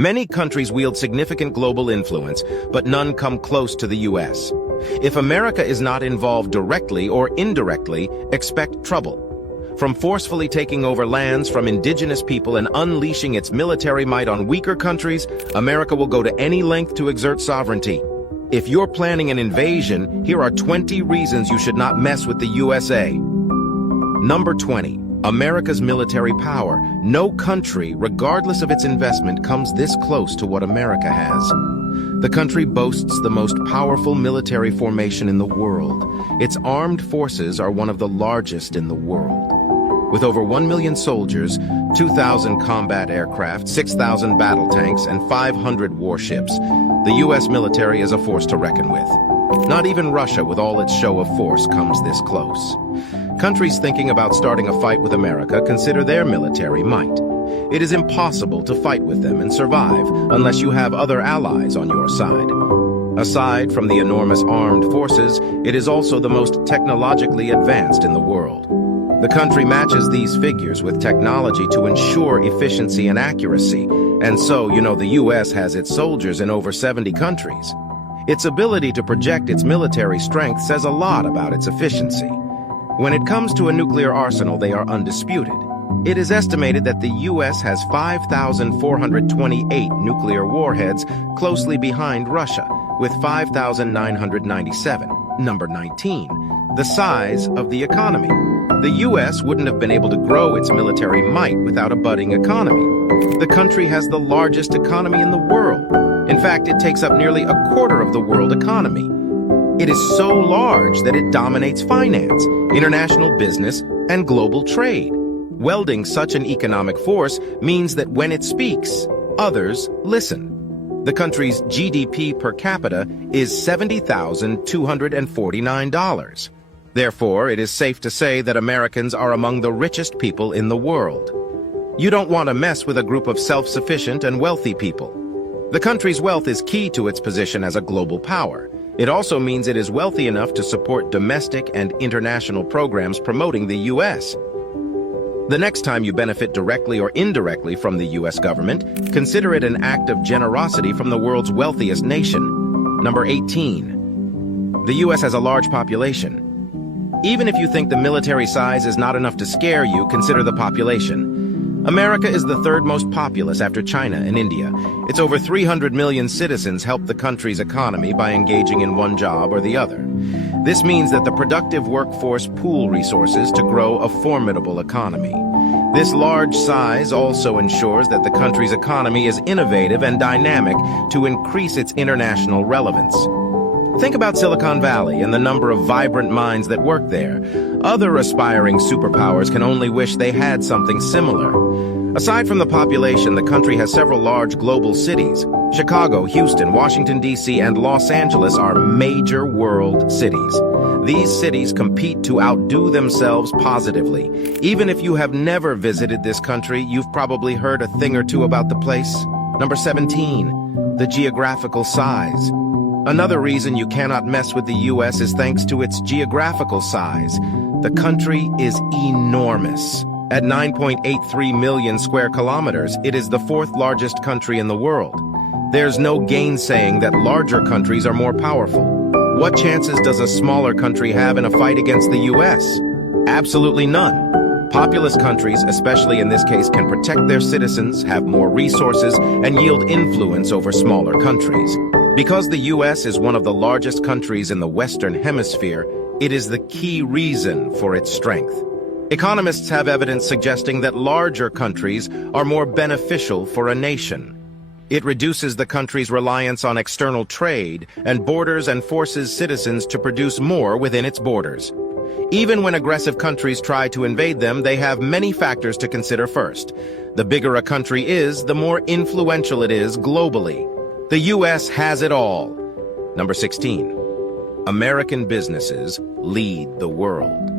Many countries wield significant global influence, but none come close to the U.S. If America is not involved directly or indirectly, expect trouble. From forcefully taking over lands from indigenous people and unleashing its military might on weaker countries, America will go to any length to exert sovereignty. If you're planning an invasion, here are 20 reasons you should not mess with the USA. Number 20. America's military power. No country, regardless of its investment, comes this close to what America has. The country boasts the most powerful military formation in the world. Its armed forces are one of the largest in the world. With over 1 million soldiers, 2,000 combat aircraft, 6,000 battle tanks, and 500 warships, the U.S. military is a force to reckon with. Not even Russia, with all its show of force, comes this close. Countries thinking about starting a fight with America consider their military might. It is impossible to fight with them and survive unless you have other allies on your side. Aside from the enormous armed forces, it is also the most technologically advanced in the world. The country matches these figures with technology to ensure efficiency and accuracy, and so, the U.S. has its soldiers in over 70 countries. Its ability to project its military strength says a lot about its efficiency. When it comes to a nuclear arsenal, they are undisputed. It is estimated that the U.S. has 5,428 nuclear warheads, closely behind Russia, with 5,997. Number 19. The size of the economy. The U.S. wouldn't have been able to grow its military might without a budding economy. The country has the largest economy in the world. In fact, it takes up nearly a quarter of the world economy. It is so large that it dominates finance, international business, and global trade. Wielding such an economic force means that when it speaks, others listen. The country's GDP per capita is $70,249. Therefore, it is safe to say that Americans are among the richest people in the world. You don't want to mess with a group of self-sufficient and wealthy people. The country's wealth is key to its position as a global power. It also means it is wealthy enough to support domestic and international programs promoting the U.S. The next time you benefit directly or indirectly from the U.S. government, consider it an act of generosity from the world's wealthiest nation. Number 18. The U.S. has a large population. Even if you think the military size is not enough to scare you, consider the population. America is the third most populous after China and India. Its over 300 million citizens help the country's economy by engaging in one job or the other. This means that the productive workforce pool resources to grow a formidable economy. This large size also ensures that the country's economy is innovative and dynamic to increase its international relevance. Think about Silicon Valley and the number of vibrant minds that work there. Other aspiring superpowers can only wish they had something similar. Aside from the population, the country has several large global cities. Chicago, Houston, Washington, D.C., and Los Angeles are major world cities. These cities compete to outdo themselves positively. Even if you have never visited this country, you've probably heard a thing or two about the place. Number 17, the geographical size. Another reason you cannot mess with the U.S. is thanks to its geographical size. The country is enormous. At 9.83 million square kilometers, it is the fourth largest country in the world. There's no gainsaying that larger countries are more powerful. What chances does a smaller country have in a fight against the U.S.? Absolutely none. Populous countries, especially in this case, can protect their citizens, have more resources, and yield influence over smaller countries. Because the U.S. is one of the largest countries in the Western Hemisphere, it is the key reason for its strength. Economists have evidence suggesting that larger countries are more beneficial for a nation. It reduces the country's reliance on external trade and borders and forces citizens to produce more within its borders. Even when aggressive countries try to invade them, they have many factors to consider first. The bigger a country is, the more influential it is globally. The U.S. has it all. Number 16. American businesses lead the world.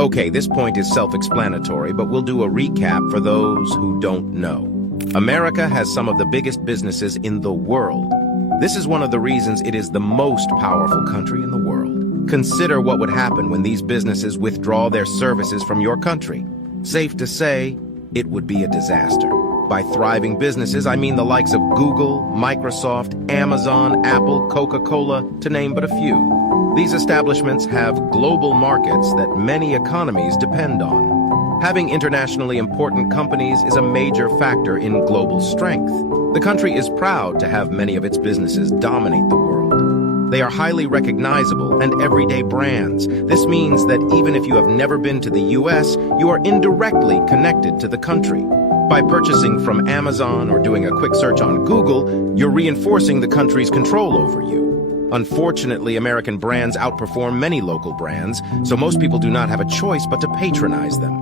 Okay, this point is self-explanatory, but we'll do a recap for those who don't know. America has some of the biggest businesses in the world. This is one of the reasons it is the most powerful country in the world. Consider what would happen when these businesses withdraw their services from your country. Safe to say, it would be a disaster. By thriving businesses, I mean the likes of Google, Microsoft, Amazon, Apple, Coca-Cola, to name but a few. These establishments have global markets that many economies depend on. Having internationally important companies is a major factor in global strength. The country is proud to have many of its businesses dominate the world. They are highly recognizable and everyday brands. This means that even if you have never been to the US, you are indirectly connected to the country. By purchasing from Amazon or doing a quick search on Google, you're reinforcing the country's control over you. Unfortunately, American brands outperform many local brands, so most people do not have a choice but to patronize them.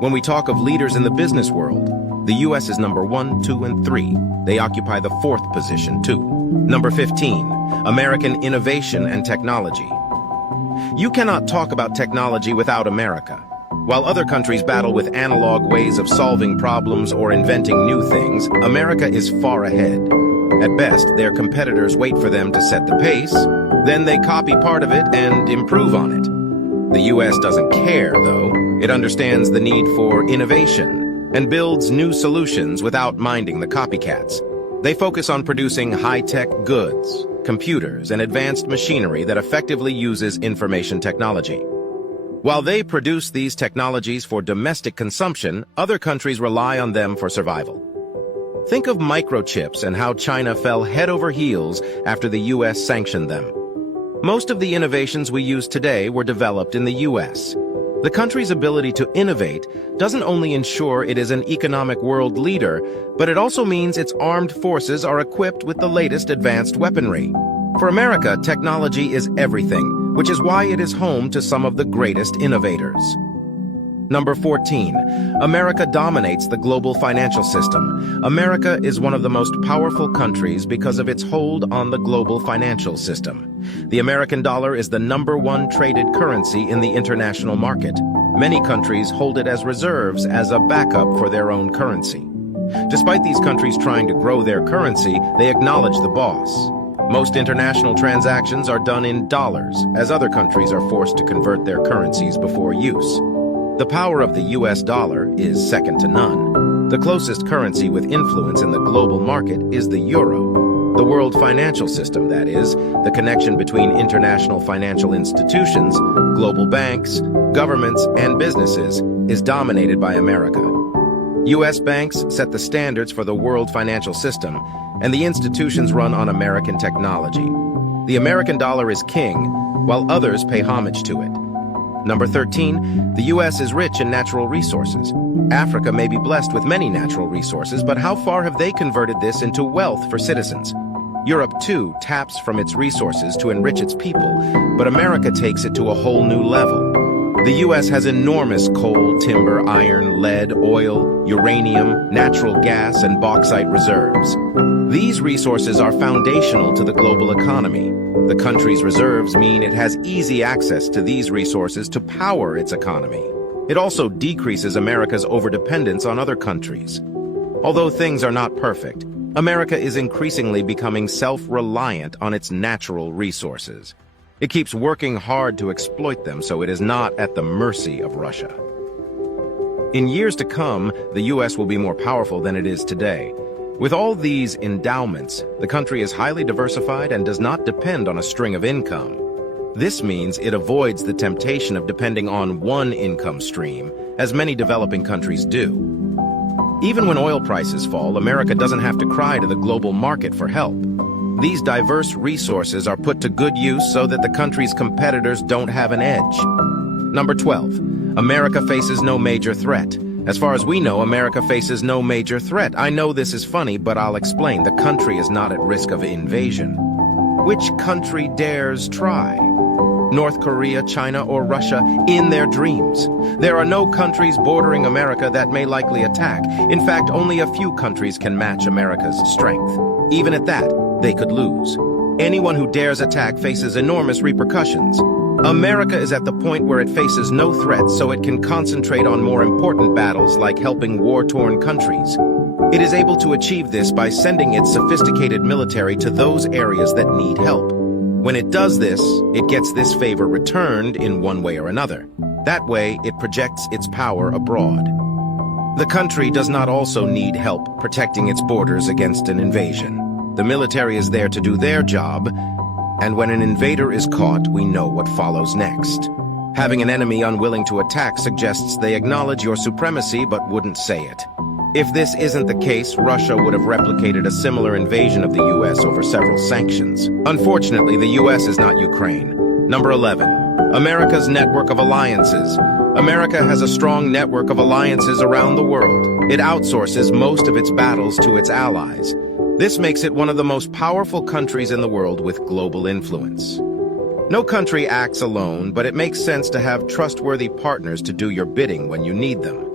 When we talk of leaders in the business world, the US is number 1, 2, and 3. They occupy the 4th position, too. Number 15, American innovation and technology. You cannot talk about technology without America. While other countries battle with analog ways of solving problems or inventing new things, America is far ahead. At best, their competitors wait for them to set the pace, then they copy part of it and improve on it. The US doesn't care, though. It understands the need for innovation and builds new solutions without minding the copycats. They focus on producing high-tech goods, computers, and advanced machinery that effectively uses information technology. While they produce these technologies for domestic consumption, other countries rely on them for survival. Think of microchips and how China fell head over heels after the US sanctioned them. Most of the innovations we use today were developed in the US. The country's ability to innovate doesn't only ensure it is an economic world leader, but it also means its armed forces are equipped with the latest advanced weaponry. For America, technology is everything, which is why it is home to some of the greatest innovators. Number 14, America dominates the global financial system. America is one of the most powerful countries because of its hold on the global financial system. The American dollar is the number 1 traded currency in the international market. Many countries hold it as reserves as a backup for their own currency. Despite these countries trying to grow their currency, they acknowledge the boss. Most international transactions are done in dollars, as other countries are forced to convert their currencies before use. The power of the US dollar is second to none. The closest currency with influence in the global market is the euro. The world financial system, that is, the connection between international financial institutions, global banks, governments, and businesses, is dominated by America. US banks set the standards for the world financial system, and the institutions run on American technology. The American dollar is king, while others pay homage to it. Number 13, the U.S. is rich in natural resources. Africa may be blessed with many natural resources, but how far have they converted this into wealth for citizens? Europe, too, taps from its resources to enrich its people, but America takes it to a whole new level. The U.S. has enormous coal, timber, iron, lead, oil, uranium, natural gas, and bauxite reserves. These resources are foundational to the global economy. The country's reserves mean it has easy access to these resources to power its economy. It also decreases America's overdependence on other countries. Although things are not perfect, America is increasingly becoming self-reliant on its natural resources. It keeps working hard to exploit them so it is not at the mercy of Russia. In years to come, the U.S. will be more powerful than it is today. With all these endowments, the country is highly diversified and does not depend on a string of income. This means it avoids the temptation of depending on one income stream, as many developing countries do. Even when oil prices fall, America doesn't have to cry to the global market for help. These diverse resources are put to good use so that the country's competitors don't have an edge. Number 12, America faces no major threat. As far as we know, America faces no major threat. I know this is funny, but I'll explain. The country is not at risk of invasion. Which country dares try? North Korea, China, or Russia in their dreams. There are no countries bordering America that may likely attack. In fact, only a few countries can match America's strength. Even at that, they could lose. Anyone who dares attack faces enormous repercussions. America is at the point where it faces no threats, so it can concentrate on more important battles like helping war-torn countries. It is able to achieve this by sending its sophisticated military to those areas that need help. When it does this, it gets this favor returned in one way or another. That way, it projects its power abroad. The country does not also need help protecting its borders against an invasion. The military is there to do their job, and when an invader is caught, we know what follows next. Having an enemy unwilling to attack suggests they acknowledge your supremacy but wouldn't say it. If this isn't the case, Russia would have replicated a similar invasion of the US over several sanctions. Unfortunately, the US is not Ukraine. Number 11. America's network of alliances. America has a strong network of alliances around the world. It outsources most of its battles to its allies. This makes it one of the most powerful countries in the world with global influence. No country acts alone, but it makes sense to have trustworthy partners to do your bidding when you need them.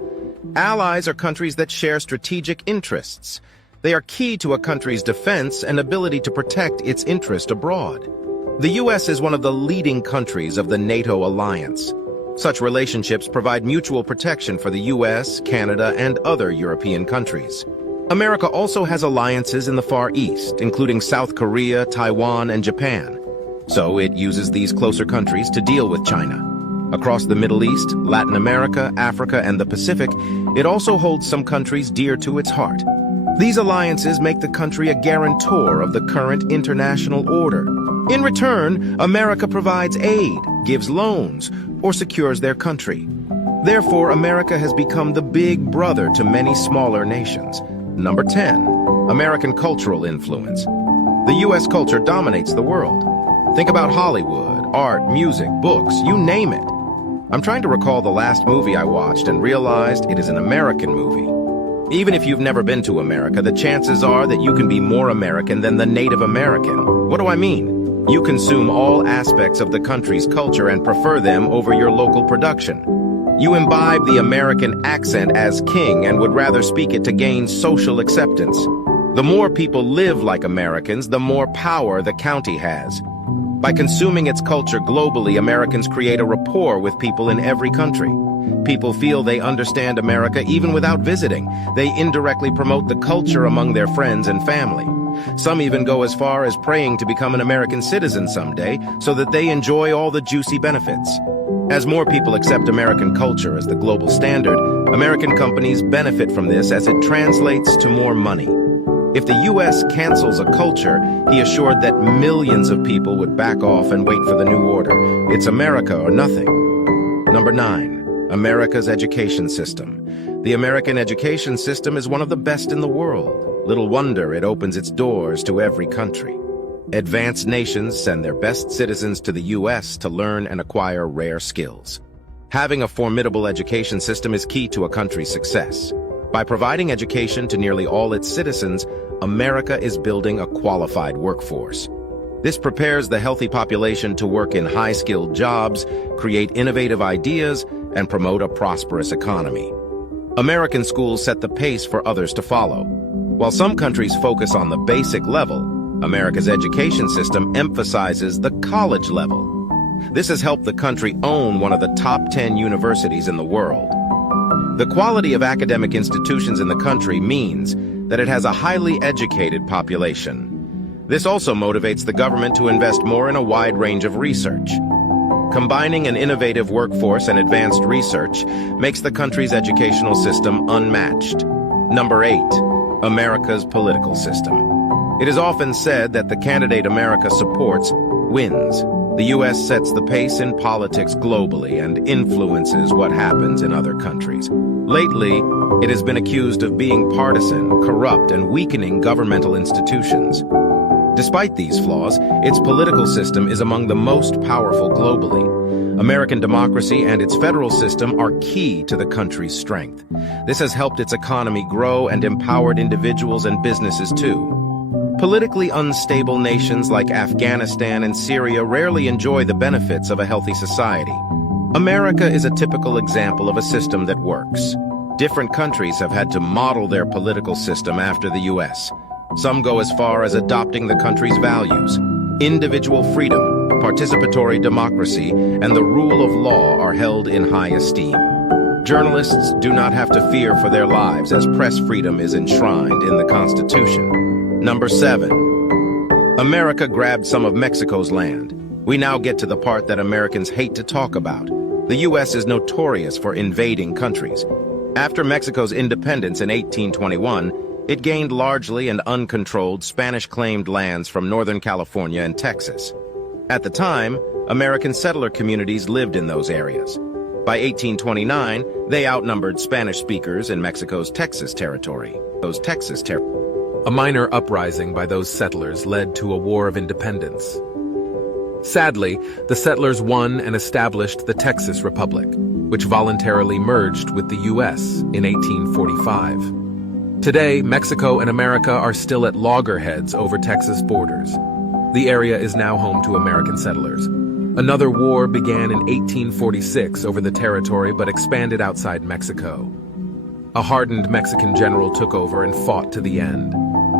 Allies are countries that share strategic interests. They are key to a country's defense and ability to protect its interest abroad. The US is one of the leading countries of the NATO alliance. Such relationships provide mutual protection for the US, Canada, and other European countries. America also has alliances in the Far East, including South Korea, Taiwan, and Japan. So it uses these closer countries to deal with China. Across the Middle East, Latin America, Africa, and the Pacific, it also holds some countries dear to its heart. These alliances make the country a guarantor of the current international order. In return, America provides aid, gives loans, or secures their country. Therefore, America has become the big brother to many smaller nations. Number 10. American cultural influence. The US culture dominates the world. Think about Hollywood, art, music, books, you name it. I'm trying to recall the last movie I watched and realized it is an American movie. Even if you've never been to America, the chances are that you can be more American than the Native American. What do I mean? You consume all aspects of the country's culture and prefer them over your local production. You imbibe the American accent as king and would rather speak it to gain social acceptance. The more people live like Americans, the more power the county has. By consuming its culture globally, Americans create a rapport with people in every country. People feel they understand America even without visiting. They indirectly promote the culture among their friends and family. Some even go as far as praying to become an American citizen someday so that they enjoy all the juicy benefits. As more people accept American culture as the global standard, American companies benefit from this as it translates to more money. If the US cancels a culture, he assured that millions of people would back off and wait for the new order. It's America or nothing. Number 9. America's education system. The American education system is one of the best in the world. Little wonder it opens its doors to every country. Advanced nations send their best citizens to the US to learn and acquire rare skills. Having a formidable education system is key to a country's success. By providing education to nearly all its citizens, America is building a qualified workforce. This prepares the healthy population to work in high-skilled jobs, create innovative ideas, and promote a prosperous economy. American schools set the pace for others to follow. While some countries focus on the basic level, America's education system emphasizes the college level. This has helped the country own one of the top 10 universities in the world. The quality of academic institutions in the country means that it has a highly educated population. This also motivates the government to invest more in a wide range of research. Combining an innovative workforce and advanced research makes the country's educational system unmatched. Number 8. America's political system. It is often said that the candidate America supports wins. The U.S. sets the pace in politics globally and influences what happens in other countries. Lately, it has been accused of being partisan, corrupt, and weakening governmental institutions. Despite these flaws, its political system is among the most powerful globally. American democracy and its federal system are key to the country's strength. This has helped its economy grow and empowered individuals and businesses too. Politically unstable nations like Afghanistan and Syria rarely enjoy the benefits of a healthy society. America is a typical example of a system that works. Different countries have had to model their political system after the U.S. Some go as far as adopting the country's values. Individual freedom, participatory democracy, and the rule of law are held in high esteem. Journalists do not have to fear for their lives as press freedom is enshrined in the Constitution. Number 7. America grabbed some of Mexico's land. We now get to the part that Americans hate to talk about. The U.S. is notorious for invading countries. After Mexico's independence in 1821, it gained largely and uncontrolled Spanish-claimed lands from Northern California and Texas. At the time, American settler communities lived in those areas. By 1829, they outnumbered Spanish speakers in Mexico's Texas territory. A minor uprising by those settlers led to a war of independence. Sadly, the settlers won and established the Texas Republic, which voluntarily merged with the U.S. in 1845. Today, Mexico and America are still at loggerheads over Texas borders. The area is now home to American settlers. Another war began in 1846 over the territory but expanded outside Mexico. A hardened Mexican general took over and fought to the end.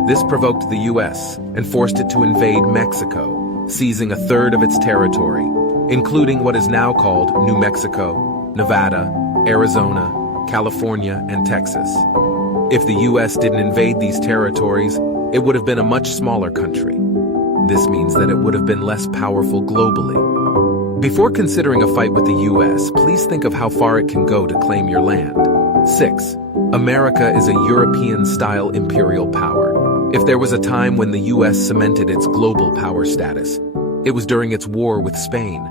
This provoked the U.S. and forced it to invade Mexico, seizing a third of its territory, including what is now called New Mexico, Nevada, Arizona, California, and Texas. If the U.S. didn't invade these territories, it would have been a much smaller country. This means that it would have been less powerful globally. Before considering a fight with the U.S., please think of how far it can go to claim your land. 6. America is a European-style imperial power. If there was a time when the U.S. cemented its global power status, it was during its war with Spain.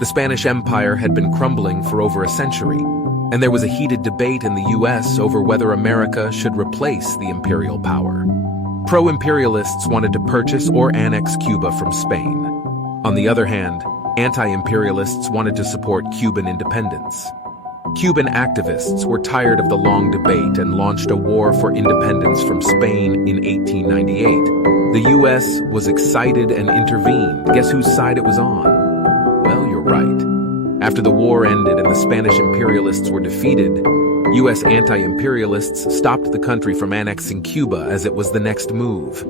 The Spanish Empire had been crumbling for over a century, and there was a heated debate in the U.S. over whether America should replace the imperial power. Pro-imperialists wanted to purchase or annex Cuba from Spain. On the other hand, anti-imperialists wanted to support Cuban independence. Cuban activists were tired of the long debate and launched a war for independence from Spain in 1898. The U.S. was excited and intervened. Guess whose side it was on? Well, you're right. After the war ended and the Spanish imperialists were defeated, U.S. anti-imperialists stopped the country from annexing Cuba as it was the next move.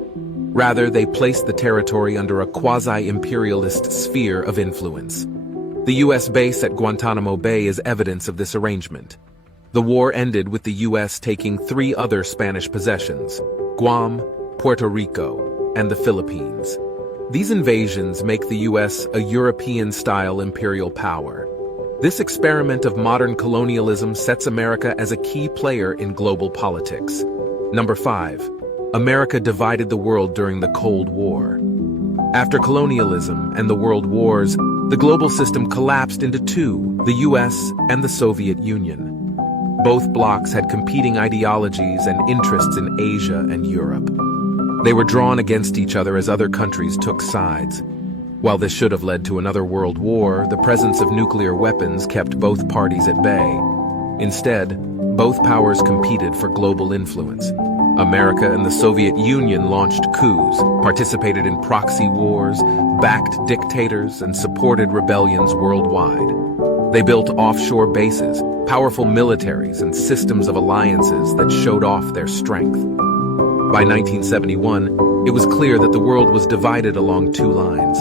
Rather, they placed the territory under a quasi-imperialist sphere of influence. The U.S. base at Guantanamo Bay is evidence of this arrangement. The war ended with the U.S. taking 3 other Spanish possessions: Guam, Puerto Rico, and the Philippines. These invasions make the U.S. a European-style imperial power. This experiment of modern colonialism sets America as a key player in global politics. Number 5. America divided the world during the Cold War. After colonialism and the world wars, the global system collapsed into 2, the U.S. and the Soviet Union. Both blocs had competing ideologies and interests in Asia and Europe. They were drawn against each other as other countries took sides. While this should have led to another world war, the presence of nuclear weapons kept both parties at bay. Instead, both powers competed for global influence. America and the Soviet Union launched coups, participated in proxy wars, backed dictators, and supported rebellions worldwide. They built offshore bases, powerful militaries, and systems of alliances that showed off their strength. By 1971, it was clear that the world was divided along 2 lines.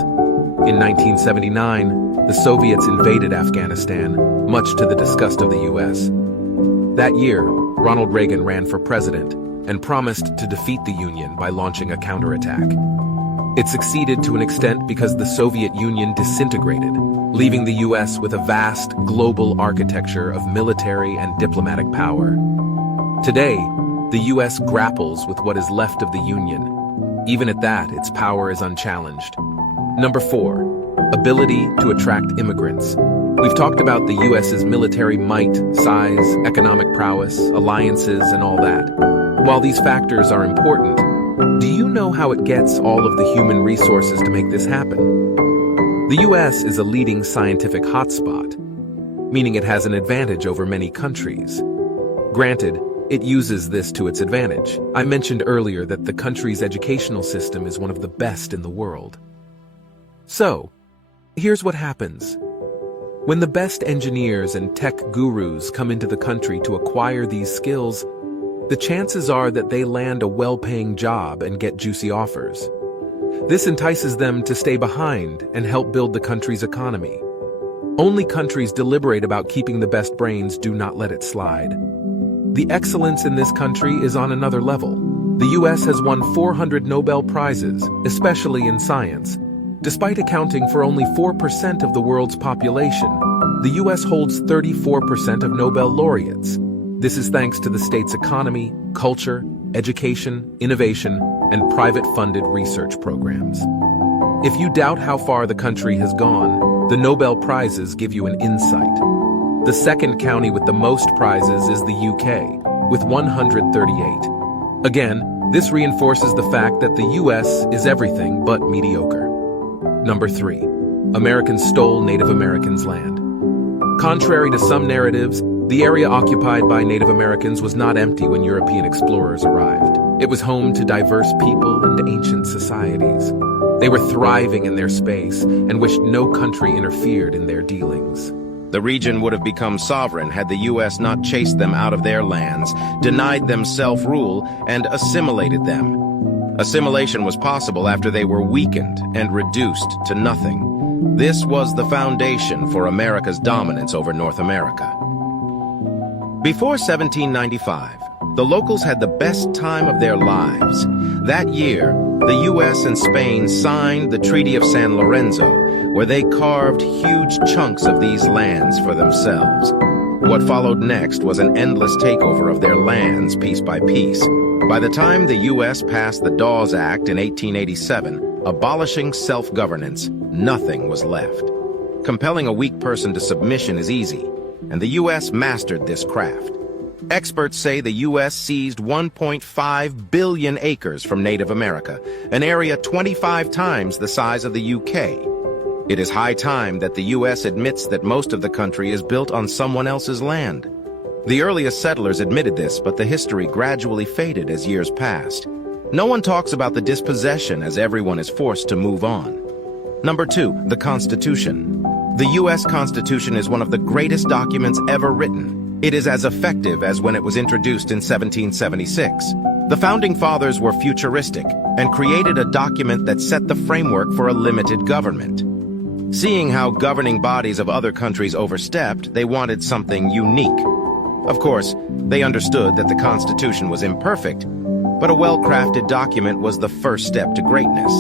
In 1979, the Soviets invaded Afghanistan, much to the disgust of the U.S. That year, Ronald Reagan ran for president and promised to defeat the Union by launching a counterattack. It succeeded to an extent because the Soviet Union disintegrated, leaving the U.S. with a vast global architecture of military and diplomatic power. Today, the U.S. grapples with what is left of the Union. Even at that, its power is unchallenged. Number 4. Ability to attract immigrants. We've talked about the U.S.'s military might, size, economic prowess, alliances, and all that. While these factors are important, do you know how it gets all of the human resources to make this happen? The U.S. is a leading scientific hotspot, meaning it has an advantage over many countries. Granted, it uses this to its advantage. I mentioned earlier that the country's educational system is one of the best in the world. So, here's what happens. When the best engineers and tech gurus come into the country to acquire these skills, the chances are that they land a well-paying job and get juicy offers. This entices them to stay behind and help build the country's economy. Only countries deliberate about keeping the best brains do not let it slide. The excellence in this country is on another level. The U.S. has won 400 Nobel Prizes, especially in science. Despite accounting for only 4% of the world's population, the U.S. holds 34% of Nobel laureates. This is thanks to the state's economy, culture, education, innovation, and private-funded research programs. If you doubt how far the country has gone, the Nobel Prizes give you an insight. The second county with the most prizes is the UK, with 138. Again, this reinforces the fact that the US is everything but mediocre. Number 3. Americans stole Native Americans' land. Contrary to some narratives, the area occupied by Native Americans was not empty when European explorers arrived. It was home to diverse people and ancient societies. They were thriving in their space and wished no country interfered in their dealings. The region would have become sovereign had the U.S. not chased them out of their lands, denied them self-rule, and assimilated them. Assimilation was possible after they were weakened and reduced to nothing. This was the foundation for America's dominance over North America. Before 1795, the locals had the best time of their lives. That year, the U.S. and Spain signed the Treaty of San Lorenzo, where they carved huge chunks of these lands for themselves. What followed next was an endless takeover of their lands piece by piece. By the time the U.S. passed the Dawes Act in 1887, abolishing self-governance, nothing was left. Compelling a weak person to submission is easy, and the U.S. mastered this craft. Experts say the U.S. seized 1.5 billion acres from Native America, an area 25 times the size of the U.K. It is high time that the U.S. admits that most of the country is built on someone else's land. The earliest settlers admitted this, but the history gradually faded as years passed. No one talks about the dispossession as everyone is forced to move on. Number 2, the Constitution. The U.S. Constitution is one of the greatest documents ever written. It is as effective as when it was introduced in 1776. The Founding Fathers were futuristic and created a document that set the framework for a limited government. Seeing how governing bodies of other countries overstepped, they wanted something unique. Of course, they understood that the Constitution was imperfect, but a well-crafted document was the first step to greatness.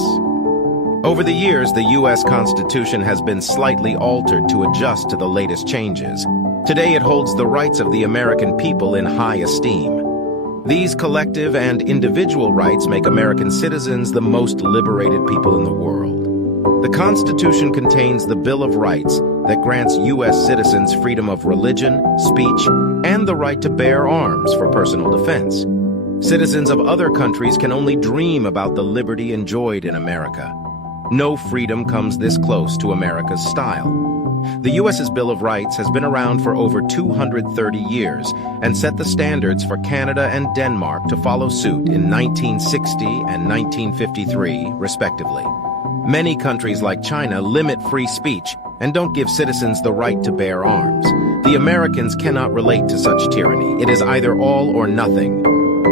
Over the years, the U.S. Constitution has been slightly altered to adjust to the latest changes. Today, it holds the rights of the American people in high esteem. These collective and individual rights make American citizens the most liberated people in the world. The Constitution contains the Bill of Rights that grants U.S. citizens freedom of religion, speech, and the right to bear arms for personal defense. Citizens of other countries can only dream about the liberty enjoyed in America. No freedom comes this close to America's style. The U.S.'s Bill of Rights has been around for over 230 years and set the standards for Canada and Denmark to follow suit in 1960 and 1953, respectively. Many countries like China limit free speech and don't give citizens the right to bear arms. The Americans cannot relate to such tyranny. It is either all or nothing.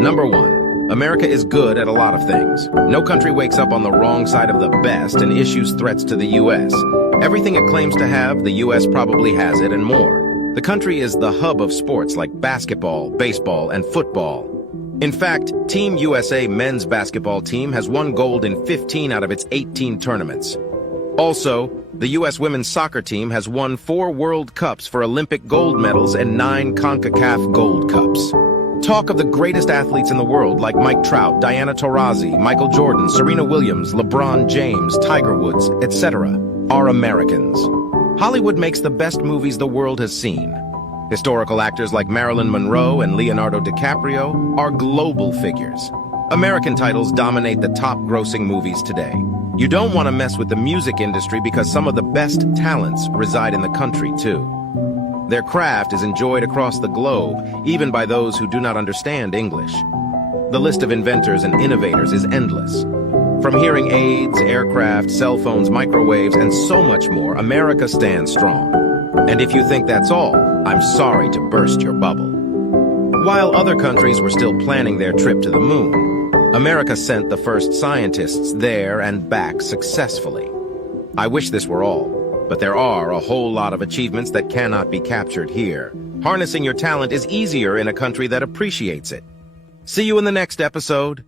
Number 1. America is good at a lot of things. No country wakes up on the wrong side of the best and issues threats to the U.S. Everything it claims to have, the U.S. probably has it and more. The country is the hub of sports like basketball, baseball, and football. In fact, Team USA men's basketball team has won gold in 15 out of its 18 tournaments. Also, the U.S. women's soccer team has won 4 World Cups for Olympic gold medals and 9 CONCACAF Gold Cups. Talk of the greatest athletes in the world like Mike Trout, Diana Taurasi, Michael Jordan, Serena Williams, LeBron James, Tiger Woods, etc. are Americans. Hollywood makes the best movies the world has seen. Historical actors like Marilyn Monroe and Leonardo DiCaprio are global figures. American titles dominate the top-grossing movies today. You don't want to mess with the music industry because some of the best talents reside in the country, too. Their craft is enjoyed across the globe, even by those who do not understand English. The list of inventors and innovators is endless. From hearing aids, aircraft, cell phones, microwaves, and so much more, America stands strong. And if you think that's all, I'm sorry to burst your bubble. While other countries were still planning their trip to the moon, America sent the first scientists there and back successfully. I wish this were all, but there are a whole lot of achievements that cannot be captured here. Harnessing your talent is easier in a country that appreciates it. See you in the next episode.